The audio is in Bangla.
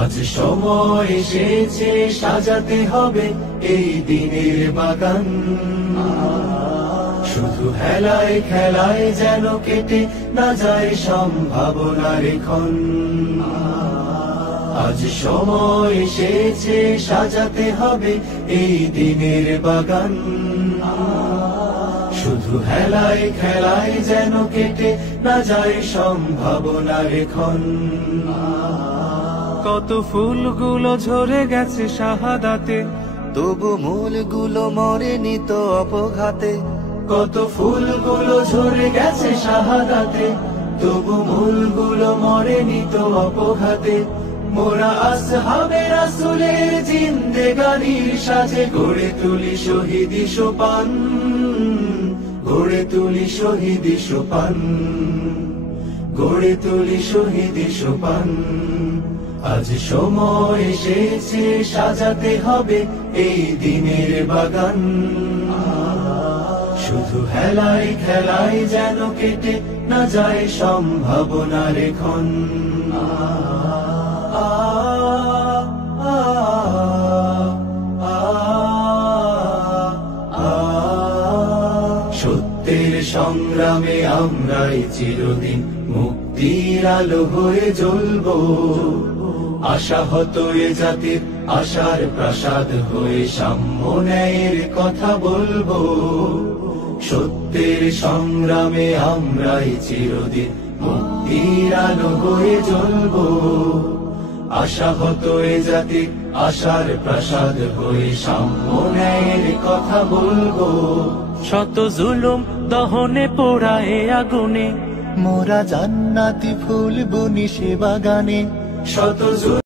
আজ সময় এসেছে সাজাতে হবে এই দিনের বাগান। শুধু হেলায় খেলায় যেন কেটে না যায় সম্ভাবনার ক্ষণ। আজ সময় এসেছে সাজাতে হবে এই দিনের বাগান। শুধু হেলায় খেলায় যেন কেটে না যায় সম্ভাবনার ক্ষণ। কত ফুলগুলো ঝরে গেছে শাহাদাতে, তবু মূলগুলো মরেনি তো অপঘাতে। কত ফুলগুলো ঝরে গেছে শাহাদাতে, তবু মূলগুলো মরেনি তো অপঘাতে। মোরা আসহাবে রাসূলের জিন্দেগানির সাজে গড়ে তুলি শহীদি সোপান, গড়ে তুলি শহীদি সোপান, গড়ে তুলি শহীদি সোপান। আজ সময় এসেছে সাজাতে হবে এই দিনের বাগান। শুধু হেলায় খেলায় যেন কেটে না যায় সম্ভাবনার ক্ষণ। সত্যের সংগ্রামে আমরাই চিরদিন মুক্তির আলো হয়ে জ্বলবো। আশাহত এ জাতির আশার প্রাসাদ হয়ে সাম্য ন্যায়ের কথা বলবো। সত্যের সংগ্রামে আমরাই চিরদিন মুক্তির আলো হয়ে জ্বলবো। আশাহত এ জাতির আশার প্রাসাদ হয়ে সাম্য ন্যায়ের কথা বলবো। শত জুলুম দহনে পোড়ায় আগুনে, মোরা জান্নাতি ফুল বুনি সে বাগানে। শত